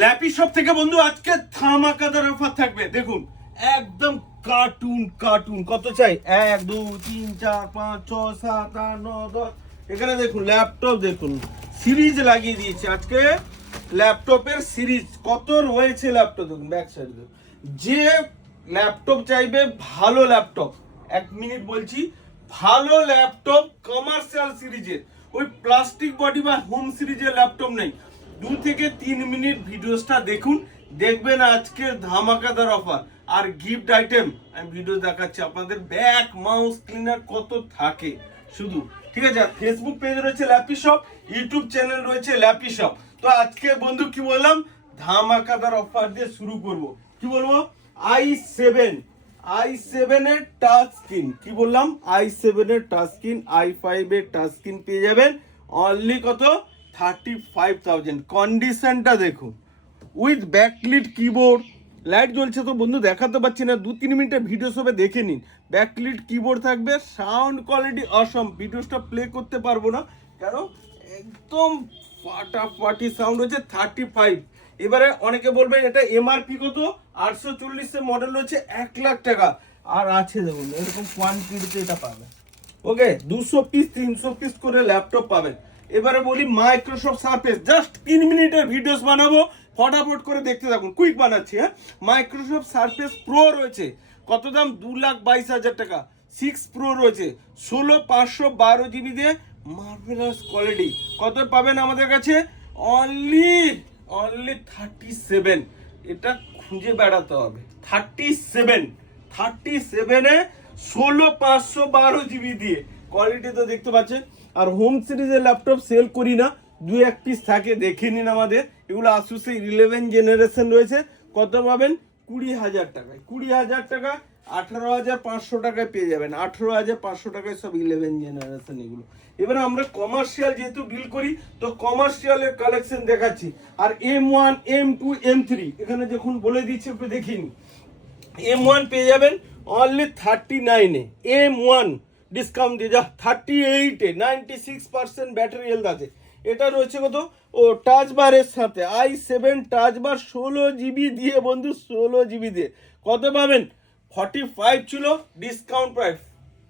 Lappy shop থেকে বন্ধু আজকে ধামাকাদার অফার থাকবে। দেখুন, একদম কার্টুন কার্টুন কত চাই? এক, দুই, তিন, চার, পাঁচ ছ সাত, আট ন দশ। এখানে দেখুন ল্যাপটপ দেখুন। সিরিজ লাগিয়ে দিয়েছে আজকে। ল্যাপটপের সিরিজ কত রয়েছে ল্যাপটপ দেখুন ব্যাক সাইড যে ল্যাপটপ চাইবে, ভালো ল্যাপটপ এক মিনিট বলছি, ভালো ল্যাপটপ কমার্শিয়াল সিরিজের ওই প্লাস্টিক বডি বা হোম সিরিজের ল্যাপটপ নেই। দু থেকে তিন মিনিট ভিডিওসটা দেখুন, দেখবেন আজকের ধামাকাদার অফার আর গিফট আইটেম আমি ভিডিও দেখাচ্ছি আপনাদের। ব্যাক মাউস ক্লিনার কত থাকে? শুধু, ঠিক আছে? ফেসবুক পেজ রয়েছে ল্যাপি শপ ইউটিউব চ্যানেল রয়েছে ল্যাপি শপ তো আজকে বন্ধু, কি বললাম? ধামাকাদার অফার দিয়ে শুরু করব। কি বলব? আই সেভেন আই সেভেনের টাচ স্ক্রিন কি বললাম? আই সেভেনের টাচ স্ক্রিন আই ফাইভের টাচ স্ক্রিন পেয়ে যাবেন। অনলি কত? থার্টি ফাইভ থাউজেন্ড কন্ডিশনটা দেখুন। উইথ ব্যাকলিট কিবোর্ড লাইট জ্বলছে তো বন্ধু, দেখাতে পাচ্ছি না। দু তিন মিনিটের ভিডিও সবে দেখে নিন। ব্যাকলিট কিবোর্ড থাকবে সাউন্ড কোয়ালিটি অসম ভিডিওসটা প্লে করতে পারব না। কেন? একদম ফাটাফাটি সাউন্ড হচ্ছে থার্টি ফাইভ এবারে অনেকে বলবেন এটা এমআরপি কত? আটশো চল্লিশের মডেল হচ্ছে এক লাখ টাকা। আর আছে দেখুন, এরকম কোয়ান্টিটিতে এটা পাবেন ওকে দুশো পিস তিনশো পিস করে ল্যাপটপ পাবেন। এবারে বলি মাইক্রোসফট সার্ফেস জাস্ট তিন মিনিটের ভিডিওস বানাবো। ফটাফট করে দেখতে থাকুন। কুইক বানাচ্ছি হ্যাঁ? মাইক্রোসফট সার্ফেস প্রো রয়েছে। কত দাম? দু লাখ বাইশ হাজার টাকা। সিক্স প্রো রয়েছে। ষোলো পাঁচশো বারো জিবি দিয়ে মার্ভেলাস কোয়ালিটি কত পাবেন আমাদের কাছে? অনলি অনলি থার্টি সেভেন এটা খুঁজে বেড়াতে হবে। থার্টি সেভেন থার্টি সেভেনে ষোলো পাঁচশো বারো জিবি দিয়ে। কোয়ালিটি তো দেখতে পাচ্ছেন। আর হোম সিরিজের ল্যাপটপ সেল করি না। দু এক পিস থাকে, দেখে নিন আমাদের। এগুলো আসুসে ইলেভেন জেনারেশন রয়েছে। কত পাবেন? কুড়ি হাজার টাকায়। কুড়ি হাজার টাকা, আঠারো হাজার পাঁচশো টাকায় পেয়ে যাবেন। আঠারো হাজার পাঁচশো টাকায় সব ইলেভেন জেনারেশন এগুলো। এবারে আমরা কমার্শিয়াল যেহেতু বিল করি, তো কমার্শিয়ালের কালেকশন দেখাচ্ছি। আর M one M two M three এখানে যখন বলে দিচ্ছি, একটু দেখিনি এম ওয়ান পেয়ে যাবেন অনলি থার্টি নাইনে এম ওয়ান ডিসকাউন্ট দিয়ে যা থার্টি এইটে ninety six percent battery health আছে। এটা রয়েছে কত? ও টাচ বারের সাথে আই সেভেন টাচ বার ষোলো জিবি দিয়ে, বন্ধু, ষোলো জিবি দিয়ে। কত পাবেন? ফর্টি ফাইভ ছিল discount price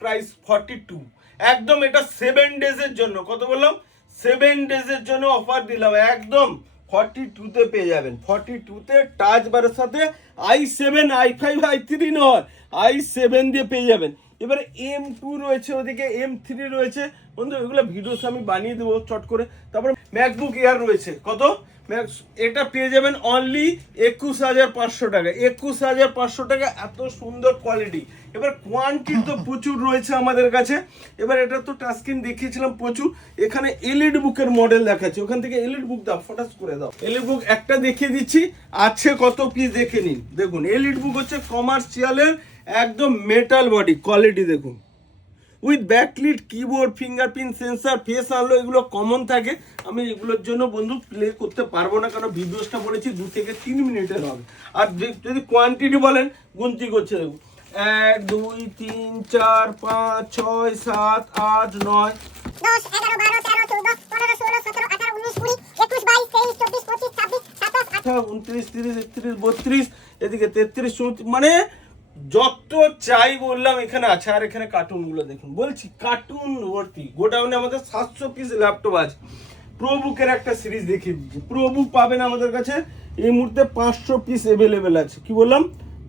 price forty two একদম এটা সেভেন ডেজের জন্য। কত বললাম? সেভেন ডেজের জন্য অফার দিলাম। একদম ফর্টি টুতে পেয়ে যাবেন। ফর্টি টুতে টাচ বারের সাথে i seven i five i three নয় আই সেভেন দিয়ে পেয়ে যাবেন। এবারে এম টু রয়েছে, ওদিকে এম থ্রি রয়েছে। বন্ধু, এগুলো ভিডিওস আমি বানিয়ে দেবো চট করে। তারপরে ম্যাকবুক এয়ার রয়েছে। কত? এটা পেয়ে যাবেন অনলি একুশ হাজার পাঁচশো টাকা। একুশ হাজার পাঁচশো টাকা, এত সুন্দর কোয়ালিটি এবার কোয়ান্টিটি তো প্রচুর রয়েছে আমাদের কাছে। এবার এটা তো টাচস্ক্রিন দেখিয়েছিলাম প্রচুর। এখানে এলইডি বুকের মডেল দেখাচ্ছে। ওখান থেকে এলইডি বুক দাও, ফটাস করে দাও। এলইডি বুক একটা দেখিয়ে দিচ্ছি। আছে কত পিস দেখে নিন। দেখুন এলইডি বুক হচ্ছে কমার্শিয়ালের একদম মেটাল বডি কোয়ালিটি দেখুন। With backlit keyboard fingerprint sensor face unlock এগুলো কমন থাকে। আমি এগুলোর জন্য বন্ধু প্লে করতে পারব না কারণ ভিডিওসটা বলেছি দু থেকে তিন মিনিটের হবে। আর যদি কোয়ান্টিটি বলেন গুনতি করছে দেখুন। এক দুই তিন চার পাঁচ ছয় সাত আট নয়। দশ এগারো বারো তেরো চৌদ্দ পনেরো ষোলো সতেরো আঠারো উনিশ কুড়ি একুশ বাইশ তেইশ চব্বিশ পঁচিশ ছাব্বিশ সাতাশ আঠাশ উনত্রিশ তিরিশ একত্রিশ বত্রিশ এদিকে তেত্রিশ মানে যত চাই বললাম এখানে আছে, আর এখানে কার্টুনগুলো দেখুন। বলছি কার্টুন ভর্তি গোডাউনে আমাদের সাতশো পিস ল্যাপটপ আছে। প্রোবুকের একটা সিরিজ দেখিয়ে দিচ্ছি। প্রোবুক পাবেন আমাদের কাছে, এই মুহূর্তে পাঁচশো পিস অ্যাভেলেবেল আছে। কি বললাম?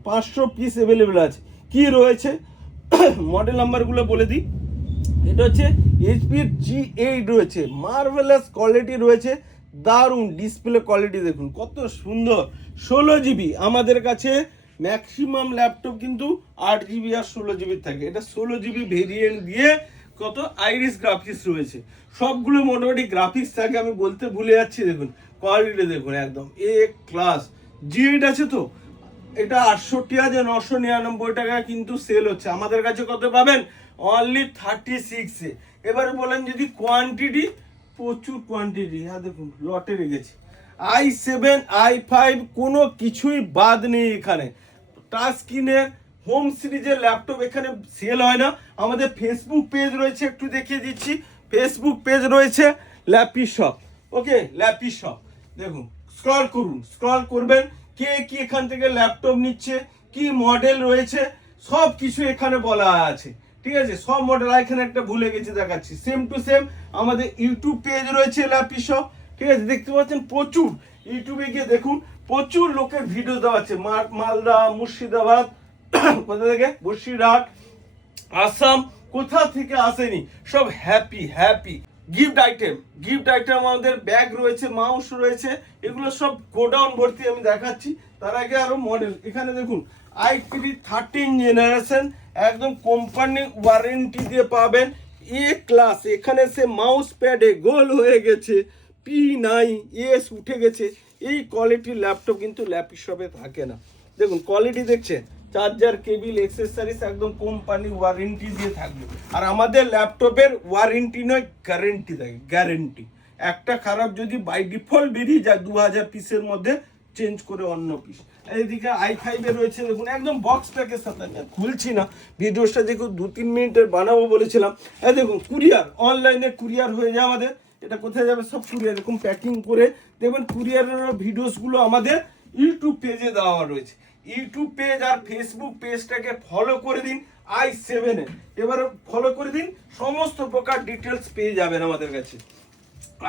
পাঁচশো পিস অ্যাভেলেবেল আছে। কি রয়েছে? মডেল নাম্বারগুলো বলে দিই। এটা হচ্ছে এইচপির জি এইট রয়েছে। মার্ভেলাস কোয়ালিটি রয়েছে। দারুণ ডিসপ্লে কোয়ালিটি দেখুন। কত সুন্দর। ষোলো জিবি আমাদের কাছে ম্যাক্সিমাম ল্যাপটপ কিন্তু আট জিবি আর ষোলো জিবি থাকে। এটা ষোলো জিবি ভেরিয়েন্ট দিয়ে কত আইরিস গ্রাফিক্স রয়েছে। সবগুলো মোটামুটি গ্রাফিক্স থাকে, আমি বলতে ভুলে যাচ্ছি, দেখুন। কোয়ালিটি দেখুন একদম। এ ক্লাস জি এইট আছে তো? এটা আটষট্টি হাজার নশো নিরানব্বই টাকা কিন্তু সেল হচ্ছে। আমাদের কাছে কত পাবেন? অনলি থার্টি সিক্সে এবারে বলেন যদি কোয়ান্টিটি প্রচুর কোয়ান্টিটি হ্যাঁ দেখুন, লটে রেখেছি আই সেভেন আই ফাইভ কোনো কিছুই বাদ নেই এখানে। টাচ স্ক্রিনের হোম সিরিজের ল্যাপটপ এখানে সেল হয় না। আমাদের ফেসবুক পেজ রয়েছে, একটু দেখিয়ে দিচ্ছি। ফেসবুক পেজ রয়েছে lappy shop okay lappy shop দেখুন স্ক্রল করুন স্ক্রল করবেন, কে কি এখান থেকে ল্যাপটপ নিচ্ছে, কি মডেল রয়েছে সব কিছু এখানে বলা আছে। ঠিক আছে? সব মডেল এখানে একটা ভুলে গেছি দেখাচ্ছি। সেম টু সেম আমাদের ইউটিউব পেজ রয়েছে ল্যাপি শপ ঠিক আছে? দেখতে পাচ্ছেন প্রচুর। ইউটিউবে গিয়ে দেখুন প্রচুর লোকের ভিডিও দেওয়া আছে। মালদা, মুর্শিদাবাদ, কোথা থেকে? বসিরহাট, আসাম, কোথা থেকে আসেনি? সব happy happy gift item gift item আমাদের ব্যাগ রয়েছে মাউস রয়েছে, এগুলো সব গোডাউন ভর্তি আমি দেখাচ্ছি। তার আগে আরও মডেল এখানে দেখুন আই থ্রি থার্টিন জেনারেশন একদম কোম্পানি ওয়ারেন্টি দিয়ে পাবেন। এ ক্লাস এখানে সে মাউস প্যাডে গোল হয়ে গেছে পি নাই এস উঠে গেছে। এই কোয়ালিটির ল্যাপটপ কিন্তু ল্যাপটপ শপে থাকে না। দেখুন কোয়ালিটি দেখছেন চার্জার কেবিল এক্সেসরিজ একদম কোম্পানি ওয়ারেন্টি দিয়ে থাকবে। আর আমাদের ল্যাপটপের ওয়ারেন্টি নয় গ্যারেন্টি থাকে গ্যারেন্টি একটা খারাপ যদি বাই ডিফল্ট বেরিয়ে যায় দু হাজার পিসের মধ্যে চেঞ্জ করে অন্য পিস এইদিকে আই ফাইভে রয়েছে, দেখুন, একদম বক্স প্যাকের সাথে খুলছি না। ভিডিওটা দেখুন দু তিন মিনিটের বানাবো বলেছিলাম। দেখুন কুরিয়ার অনলাইনে কুরিয়ার হয়ে যায় আমাদের। এটা কোথায় যাবে? সব কুরিয়ার এরকম প্যাকিং করে দেখবেন কুরিয়ারের ভিডিওসগুলো আমাদের ইউটিউব পেজে দেওয়া রয়েছে। ইউটিউব পেজ আর ফেসবুক পেজটাকে ফলো করে দিন আই সেভেনে এবার ফলো করে দিন, সমস্ত প্রকার ডিটেলস পেয়ে যাবেন আমাদের কাছে।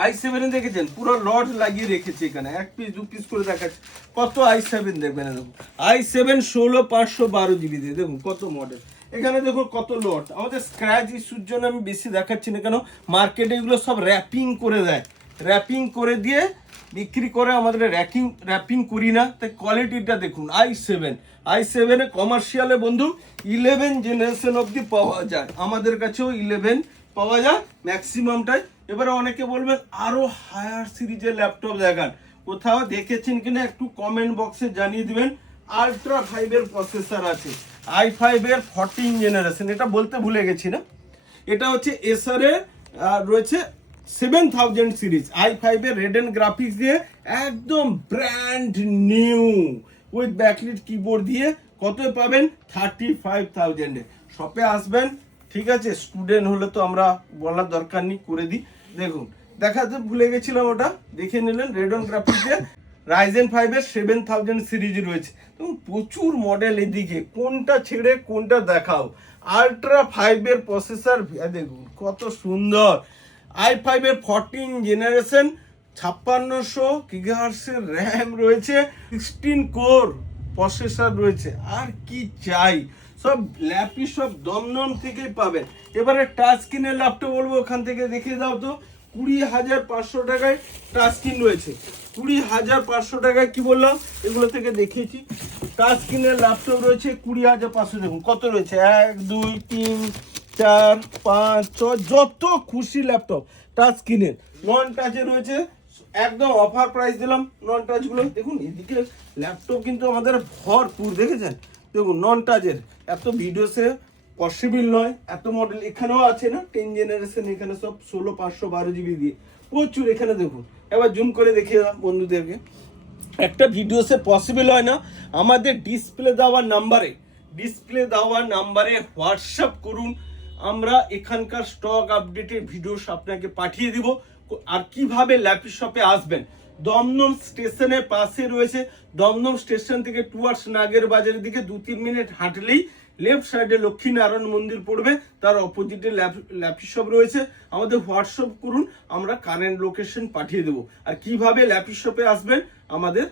আই সেভেনে দেখেছেন? পুরো লট লাগিয়ে রেখেছি এখানে। এক পিস দু পিস করে দেখাচ্ছি। কত আই সেভেন দেখবেন দেখুন আই সেভেন ষোলো পাঁচশো বারো জিবি দিয়ে দেখুন, কত মডেল এখানে দেখুন কত লট আমাদের স্ক্র্যাচ ইস্যুর জন্য আমি বেশি দেখাচ্ছি না, কেন মার্কেটে এগুলো সব র্যাপিং করে দেয়। র্যাপিং করে দিয়ে বিক্রি করে আমাদের র্যাকিং র্যাপিং করি না। তাই কোয়ালিটিটা দেখুন আই সেভেন আই সেভেনে কমার্শিয়ালে বন্ধু ইলেভেন জেনারেশন অবধি পাওয়া যায়। আমাদের কাছেও ইলেভেন পাওয়া যায় ম্যাক্সিমামটাই এবারে অনেকে বলবেন আরও হায়ার সিরিজের ল্যাপটপ দেখান। কোথাও দেখেছেন কিনা একটু কমেন্ট বক্সে জানিয়ে দিবেন। আলট্রা ফাইভের প্রসেসর আছে। আই ফাইভের ফর্টিন জেনারেশন এটা বলতে ভুলে গেছি না। এটা হচ্ছে এসার এর রয়েছে সেভেন থাউজেন্ড সিরিজ আই ফাইভের রেড এন্ড গ্রাফিক্স দিয়ে একদম brand new with backlit keyboard দিয়ে কত পাবেন? থার্টি ফাইভ থাউজেন্ডে শপে আসবেন, ঠিক আছে? স্টুডেন্ট হলে তো আমরা বলার দরকার নেই, করে দিই। দেখুন, দেখাতে ভুলে গেছিলাম ওটা। দেখে নিলেন রেড অন গ্রাফিক্স রাইজেন ফাইভের সেভেন থাউজেন্ড সিরিজ রয়েছে। এবং প্রচুর মডেল এদিকে। কোনটা ছেড়ে, কোনটা দেখাও। আলট্রা ফাইভের প্রসেসর দেখুন, কত সুন্দর। আই ফাইভের ফোরটিন জেনারেশন ছাপ্পান্নশো গিগাহার্সের র্যাম রয়েছে সিক্সটিন কোর প্রসেসর রয়েছে। আর কি চাই? সব ল্যাপি, সব দমদম থেকেই পাবেন। এবারে টাচ স্ক্রিনের ল্যাপটপ বলব, ওখান থেকে দেখিয়ে দাও তো। কুড়ি হাজার পাঁচশো টাকায় টাচ স্ক্রিন রয়েছে। কুড়ি হাজার পাঁচশো টাকায় কি বললাম? এগুলো থেকে দেখিয়েছি। টাচ স্ক্রিনের ল্যাপটপ রয়েছে কুড়ি হাজার পাঁচশো দেখুন, কত রয়েছে? এক, দুই, তিন, চার, পাঁচ, ছয়, যত খুশি ল্যাপটপ টাচ স্ক্রিনের নন টাচে রয়েছে। একদম অফার প্রাইস দিলাম নন টাচগুলো দেখুন, এদিকে ল্যাপটপ কিন্তু আমাদের ভরপুর, দেখেছেন? দেখুন নন টাচের এত ভিডিওসে পসিবল নয়। এত মডেল এখানেও আছে না? টেন জেনারেশন এখানে সব ষোলো, পাঁচশো, বারো জিবি দিয়ে। প্রচুর এখানে দেখুন। এবার জুম করে দেখিয়ে বন্ধুদেরকে। একটা ভিডিওসে পসিবল হয় না। আমাদের ডিসপ্লে দেওয়ার নাম্বারে ডিসপ্লে দেওয়ার নাম্বারে হোয়াটসঅ্যাপ করুন। আমরা এখানকার স্টক আপডেটের ভিডিওস আপনাকে পাঠিয়ে দিব। আর কীভাবে ল্যাপটপ শপে আসবেন? দমদম স্টেশনের পাশে রয়েছে। দমদম স্টেশন থেকে টুয়ার্স নাগের বাজারের দিকে দু তিন মিনিট হাঁটলেই লেফট সাইডে লক্ষ্মীনারায়ণ মন্দির পড়বে, তার অপোজিটে ল্যাপি শপ রয়েছে। আমাদের হোয়াটসঅ্যাপ করুন, আমরা কারেন্ট লোকেশন পাঠিয়ে দেবো। আর কীভাবে ল্যাপি শপে আসবেন, আমাদের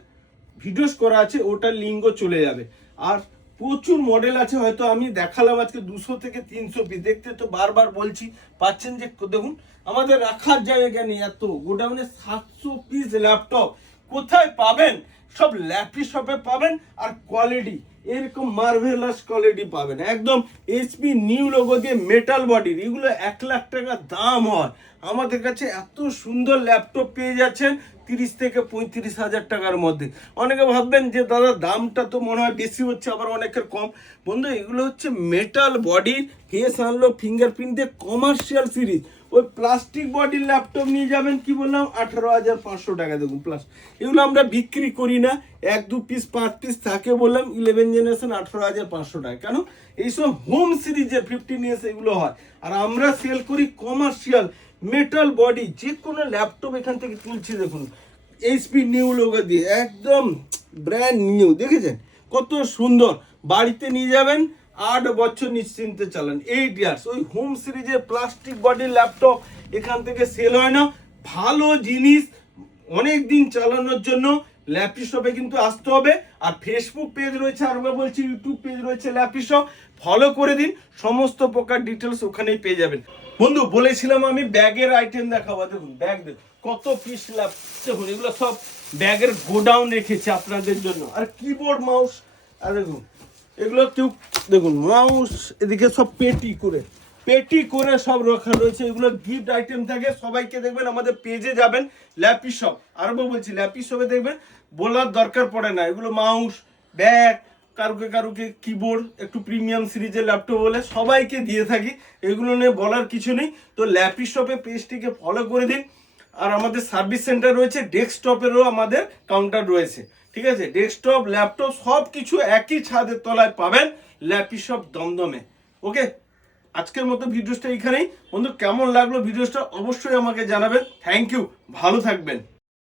ভিডিওস করা আছে, ওটার লিঙ্কও চলে যাবে। আর প্রচুর মডেল আছে, হয়তো আমি দেখালাম আজকে দুশো থেকে তিনশো পিস দেখতে তো বারবার বলছি, পাচ্ছেন যে, দেখুন, আমাদের রাখার জায়গা নেই এত। গোডাউনে সাতশো পিস ল্যাপটপ কোথায় পাবেন? সব ল্যাপি শপে পাবেন, আর কোয়ালিটি এরকম মার্ভেলাস কোয়ালিটি পাবেন। একদম এইচপি নিউ লোগো দিয়ে মেটাল বডির এগুলো এক লাখ টাকা দাম হয়। আমাদের কাছে এত সুন্দর ল্যাপটপ পেয়ে যাচ্ছেন তিরিশ থেকে পঁয়ত্রিশ হাজার টাকার মধ্যে। অনেকে ভাববেন যে, দাদা, দামটা তো মনে হয় বেশি হচ্ছে, আবার অনেকের কম। বন্ধু, এগুলো হচ্ছে মেটাল বডির ফেস আনলো ফিঙ্গারপ্রিন্ট দিয়ে কমার্শিয়াল সিরিজ ওই প্লাস্টিক বডির ল্যাপটপ নিয়ে যাবেন, কি বললাম? আঠারো হাজার পাঁচশো টাকা দেখুন প্লাস এগুলো আমরা বিক্রি করি না, এক, দু পিস পাঁচ পিস থাকে বললাম ইলেভেন জেনারেশন আঠারো হাজার পাঁচশো টাকা। কেন? এইসব হোম সিরিজের ফিফটিন ইয়ার্স এগুলো হয়। আর আমরা সেল করি কমার্শিয়াল মেটাল বডি যে কোনো ল্যাপটপ এখান থেকে তুলছি দেখুন। এইচপি নিউ লোগো দিয়ে, একদম ব্র্যান্ড নিউ দেখেছেন? কত সুন্দর। বাড়িতে নিয়ে যাবেন আট বছর নিশ্চিন্তে চালান। এইট ইয়ার্স ওই হোম সিরিজের প্লাস্টিক বডির ল্যাপটপ এখান থেকে সেল হয় না। ভালো জিনিস অনেক দিন চালানোর জন্য ল্যাপি শপে কিন্তু আসতে হবে। আর ফেসবুক পেজ রয়েছে, আর আমরা বলছি ইউটিউব পেজ রয়েছে ল্যাপি শপ ফলো করে দিন, সমস্ত প্রকার ডিটেলস ওখানেই পেয়ে যাবেন। বন্ধু, বলেছিলাম আমি ব্যাগের আইটেম দেখাবো। দেখুন, ব্যাগ দেখুন, কত পিস ল্যাপ দেখুন, এগুলো সব ব্যাগের গোডাউন রেখেছে আপনাদের জন্য। আর কিবোর্ড মাউস আর দেখুন এগুলো কেউ দেখুন, মাউস, এদিকে সব পেটি করে পেটি করে সব রাখা রয়েছে। এগুলো গিফট আইটেম থাকে, সবাইকে দেখবেন আমাদের পেজে যাবেন, ল্যাপি শপ। আরও বলছি, ল্যাপি শপে দেখবেন, বলার দরকার পড়ে না। এগুলো মাউস, ব্যাগ, কারুকে কারুকে কিবোর্ড, একটু প্রিমিয়াম সিরিজের ল্যাপটপ বলে সবাইকে দিয়ে থাকি। এগুলো নিয়ে বলার কিছু নেই। তো ল্যাপি শপে পেজটিকে ফলো করে দিন। আর আমাদের সার্ভিস সেন্টার রয়েছে, ডেস্কটপেরও আমাদের কাউন্টার রয়েছে। ঠিক আছে? ডেস্কটপ ল্যাপটপ সব কিছু একই ছাদের তলায় পাবেন। ল্যাপিসপ দমদমে। ওকে? আজকের মতো ভিডিওসটা এখানেই বন্ধু, কেমন লাগল ভিডিওসটা অবশ্যই আমাকে জানাবেন। থ্যাংক ইউ ভালো থাকবেন।